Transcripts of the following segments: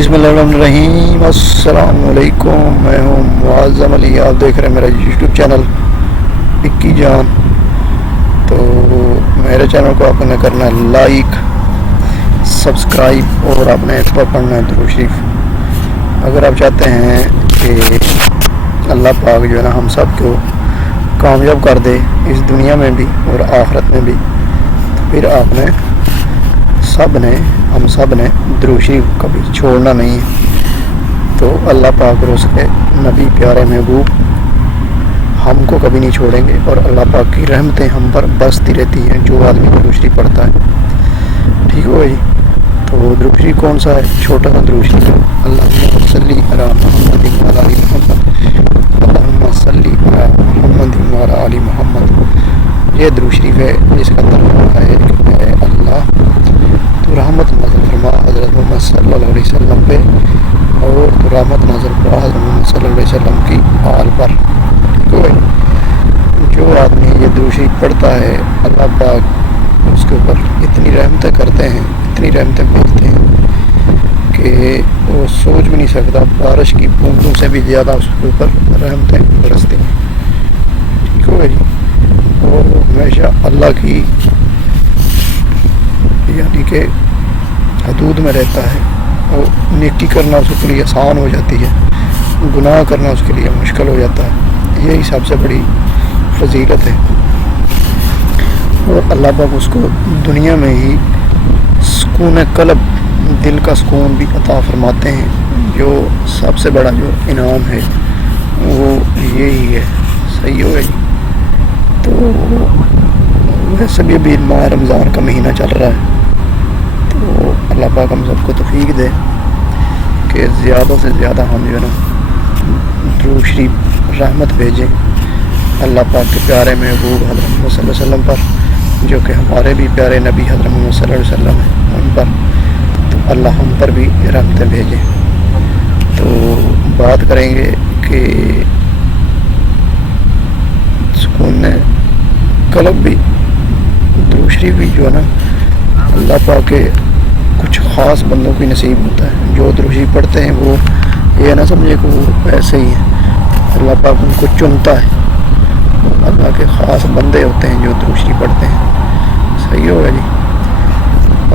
बिस्मिल्लाहिर्रहमानिर्रहीम। अस्सलाम वालेकुम। मैं हूँ मुअज़्ज़म अली, आप देख रहे हैं मेरा यूट्यूब चैनल इक्की जान। तो मेरे चैनल को आपने करना है लाइक, सब्सक्राइब और आपने इस पर पढ़ना है दुरूद शरीफ। अगर आप चाहते हैं कि अल्लाह पाक जो है ना हम सब को कामयाब कर दे इस दुनिया में भी और आखिरत में भी, तो फिर आपने हम सब ने दुरूद शरीफ कभी छोड़ना नहीं है। तो अल्लाह पाक और उसके नबी प्यारे महबूब हमको कभी नहीं छोड़ेंगे और अल्लाह पाक की रहमतें हम पर बरसती रहती हैं जो आदमी दुरूद शरीफ पढ़ता है। ठीक हो भाई? तो दुरूद शरीफ कौन सा है? छोटा सा दुरूद शरीफ, अल्लाहुम्मा सल्ली अला मुहम्मदिन व अला आलि मुहम्मद, अल्लाहुम्मा सल्ली अला मुहम्मदिन व अला आलि मुहम्मद। ये दुरूद शरीफ है जिसका तर्जुमा है कि अल्लाह तो रहमत नज़र फरमा हज़रत मोहम्मद सल्लल्लाहु अलैहि वसल्लम पे और तो रहमत नज़र फरमा हज़रत मोहम्मद सल्लल्लाहु अलैहि वसल्लम की आल पर। ठीक है भाई? जो आदमी ये दुरूद शरीफ पढ़ता है अल्लाह पाक उसके ऊपर इतनी रहमतें करते हैं, इतनी रहमतें भेजते हैं कि वो सोच भी नहीं सकता। बारिश की बूंदों से भी ज़्यादा उसके ऊपर रहमतें बरसती हैं। ठीक है भाई? और वो हमेशा अल्लाह की यानी कि हदूद में रहता है और नेकी करना उसके लिए आसान हो जाती है, गुनाह करना उसके लिए मुश्किल हो जाता है। यही सबसे बड़ी फजीलत है। और अल्लाह पाक उसको दुनिया में ही सुकून कल्ब, दिल का सुकून भी अता फरमाते हैं। जो सबसे बड़ा जो इनाम है वो यही है। सही हो गई? तो वैसे भी माह रमज़ान का महीना चल रहा है, तो अल्लाह पाक हम सबको तौफीक दे कि ज़्यादा से ज़्यादा हम जो है ना दुरूद शरीफ रहमत भेजें अल्लाह पाक के प्यारे महबूब हज़रत मोहम्मद सल्लल्लाहु अलैहि वसल्लम पर, जो कि हमारे भी प्यारे नबी हज़रत मोहम्मद सल्लल्लाहु अलैहि वसल्लम हैं उन पर। तो अल्लाह हम पर भी रहमतें भेजे। तो बात करेंगे कि सुकून कल्ब भी दुरूद शरीफ भी जो है ना अल्लाह पाक के कुछ ख़ास बंदों की नसीब होता है। जो दुरूद शरीफ पढ़ते हैं वो ये ना समझे कि वो ऐसे ही है, अल्लाह पाक उनको चुनता है। अल्लाह के ख़ास बंदे होते हैं जो दुरूद शरीफ पढ़ते हैं। सही होगा जी?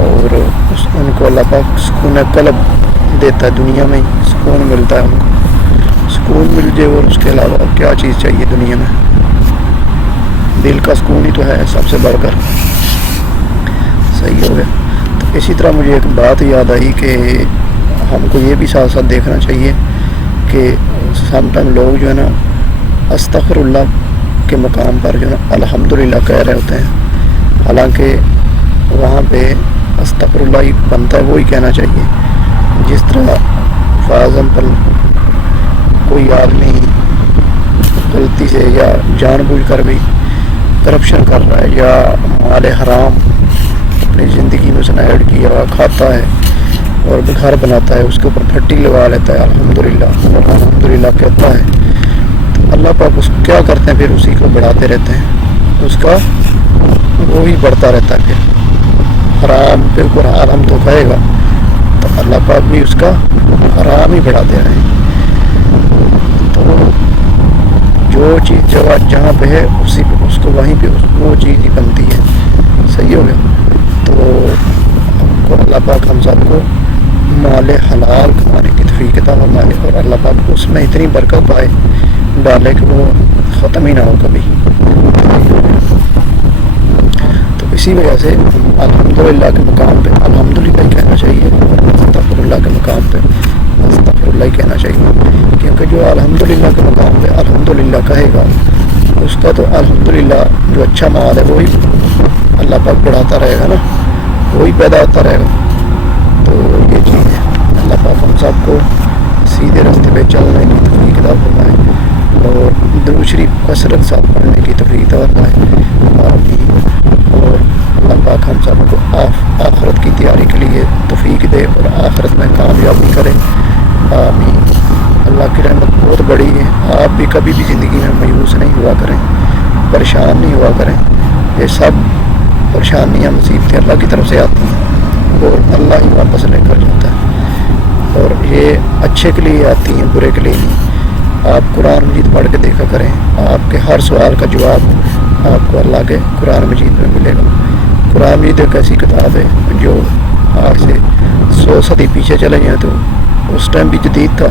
और उनको अल्लाह पाक सुकून कल्ब देता है, दुनिया में ही सुकून मिलता है उनको। सुकून मिल जाए और उसके अलावा क्या चीज़ चाहिए दुनिया में? दिल का सुकून ही तो है सबसे बढ़कर। सही हो गया? तो इसी तरह मुझे एक बात याद आई कि हमको ये भी साथ साथ देखना चाहिए कि समटाइम लोग जो है ना अस्तग़फिरुल्लाह के मकाम पर जो है ना अल्हम्दुलिल्लाह कह रहे होते हैं। हालांकि वहाँ पे अस्तग़फिरुल्लाह ही बनता है, वो ही कहना चाहिए। जिस तरह फॉर एग्ज़ाम्पल कोई आदमी गलती से या जानबूझकर भी करप्शन कर रहा है या माल हराम अपनी ज़िंदगी में उसने ऐड किया खाता है और घर बनाता है, उसके ऊपर फट्टी लगा लेता है अल्हम्दुलिल्लाह कहता है, तो अल्लाह पाक उसको क्या करते हैं? फिर उसी को बढ़ाते रहते हैं, उसका वो ही बढ़ता रहता है। फिर हराम पे ऊपर हराम तो कहेगा तो अल्लाह पाक भी उसका हराम ही बढ़ाते रहे। तो जो चीज़ जगह जहाँ पे है उसी पे उसको वहीं पे वो चीज़ ही बनती है। सही हो गया? तो हमको अल्लाह पाक हम सबको माल हलाल कमाने की तौफीक अता फरमाए और अल्लाह पाक उसमें इतनी बरकत पाए डाले कि वो ख़त्म ही ना हो कभी। तो इसी वजह से हम अल्हम्दुलिल्लाह के मकाम पे अल्हम्दुलिल्लाह कहना चाहिए और अस्तग़फिरुल्लाह के मकाम पे अस्तग़फिरुल्लाह कहना चाहिए। क्योंकि जो अल्हम्दुलिल्लाह के मकाम पे अल्हम्दुलिल्लाह कहेगा उसका तो अल्हम्दुलिल्लाह जो अच्छा माल है वही अल्लाह पाक बढ़ाता रहेगा ना, वही पैदा होता रहेगा। तो ये चीज़ है। अल्लाह पाक हम सबको सीधे रास्ते पे चलने की तौफीक अता फरमाए और दुरूद शरीफ कसरत साथ पढ़ने की तौफीक अता फरमाए। और अल्लाह पाक हम सबको आखिरत की तैयारी के लिए तौफीक दे और आखिरत में कामयाबी करे। आमीन। अल्लाह की रहमत बहुत बड़ी है। आप भी कभी भी ज़िंदगी में मायूस नहीं हुआ करें, परेशान नहीं हुआ करें। ये सब परेशानियाँ मुसीबतें अल्लाह की तरफ से आती हैं और अल्लाह ही वापस लेकर जाता है। और یہ اچھے کے لیے آتی ہیں، برے کے لیے نہیں۔ آپ قرآن مجید پڑھ کے دیکھا کریں، آپ کے ہر سوال کا جواب آپ کو اللہ کے قرآن مجید میں ملے گا۔ قرآن مجید ایک ایسی کتاب ہے جو آج سے 100 صدی پیچھے چلے جائیں تو اس ٹائم بھی جدید تھا،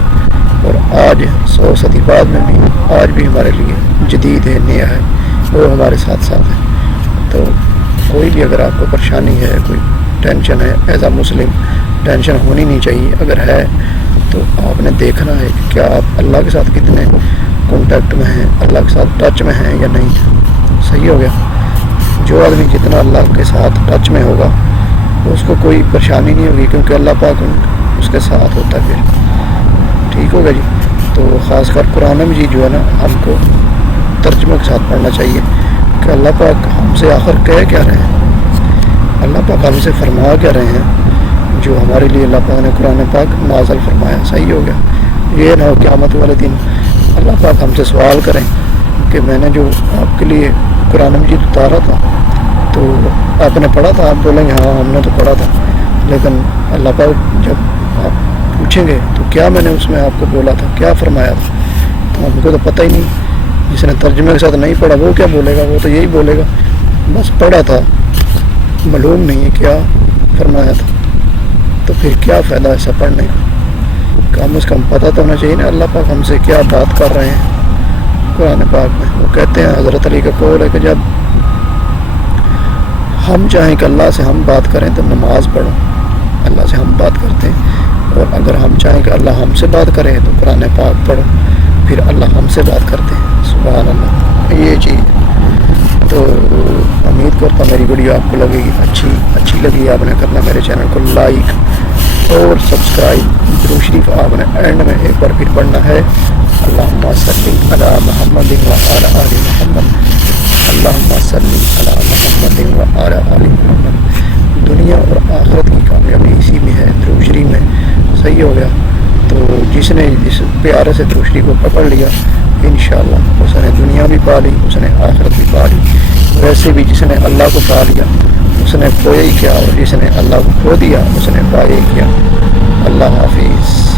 اور آج 100 صدی بعد میں بھی آج بھی ہمارے لیے جدید ہے، نیا ہے، وہ ہمارے ساتھ ساتھ ہے۔ تو کوئی بھی اگر آپ کو پریشانی ہے، کوئی ٹینشن ہے، ایز اے مسلم ٹینشن ہونی نہیں چاہیے، اگر ہے تو آپ نے دیکھنا ہے کہ کیا آپ اللہ کے ساتھ کتنے کانٹیکٹ میں ہیں، اللہ کے ساتھ ٹچ میں ہیں یا نہیں۔ صحیح ہو گیا۔ جو آدمی جتنا اللہ کے ساتھ ٹچ میں ہوگا اس کو کوئی پریشانی نہیں ہوگی، کیونکہ اللہ پاک اس کے ساتھ ہوتا ہے پھر۔ ٹھیک ہوگا جی۔ تو خاص کر قرآن مجید جو ہے نا، ہم کو ترجمے کے ساتھ پڑھنا چاہیے کہ اللہ پاک ہم سے آخر کہہ کیا رہے ہیں، اللہ پاک ہم سے فرما کیا رہے ہیں، جو ہمارے لیے اللہ پاک نے قرآن پاک نازل فرمایا۔ صحیح ہو گیا۔ یہ نہ ہو قیامت والے دن اللہ پاک ہم سے سوال کریں کہ میں نے جو آپ کے لیے قرآن مجید اتارا تھا تو آپ نے پڑھا تھا، آپ بولیں گے ہاں ہم نے تو پڑھا تھا، لیکن اللہ پاک جب آپ پوچھیں گے تو کیا میں نے اس میں آپ کو بولا تھا، کیا فرمایا تھا، تو ہم کو تو پتہ ہی نہیں۔ جس نے ترجمے کے ساتھ نہیں پڑھا وہ کیا بولے گا، وہ تو یہی بولے گا بس پڑھا تھا، معلوم نہیں ہے کیا فرمایا تھا، تو پھر کیا فائدہ ایسا پڑھنے کا۔ کم از کم پتہ تو ہونا چاہیے نا اللہ پاک ہم سے کیا بات کر رہے ہیں قرآن پاک میں۔ وہ کہتے ہیں، حضرت علی کا قول ہے کہ جب ہم چاہیں کہ اللہ سے ہم بات کریں تو نماز پڑھو، اللہ سے ہم بات کرتے ہیں، اور اگر ہم چاہیں کہ اللہ ہم سے بات کرے تو قرآن پاک پڑھو، پھر اللہ ہم سے بات کرتے ہیں۔ سبحان اللہ، یہ چیز۔ تو امید کرتا میری ویڈیو آپ کو لگے گی اچھی لگی، آپ نے کرنا میرے چینل کو لائک اور سبسکرائب۔ درود شریف آپ نے اینڈ میں ایک بار پھر پڑھنا ہے، اللہم صلی علی محمد و علی آل محمد، اللہم صلی علی محمد و علی آل محمد۔ دنیا اور آخرت کی کامیابی اسی میں ہے، درود شریف میں۔ صحیح ہو گیا۔ تو جس نے اس پیارے سے درود شریف کو پکڑ لیا انشاءاللہ اس نے دنیا بھی پا لی، اس نے آخرت بھی پا لی۔ ویسے بھی جس نے اللہ کو پا لیا اس نے کھویا ہی کیا، اور جس نے اللہ کو کھو دیا اس نے پایا ہی کیا۔ اللہ حافظ۔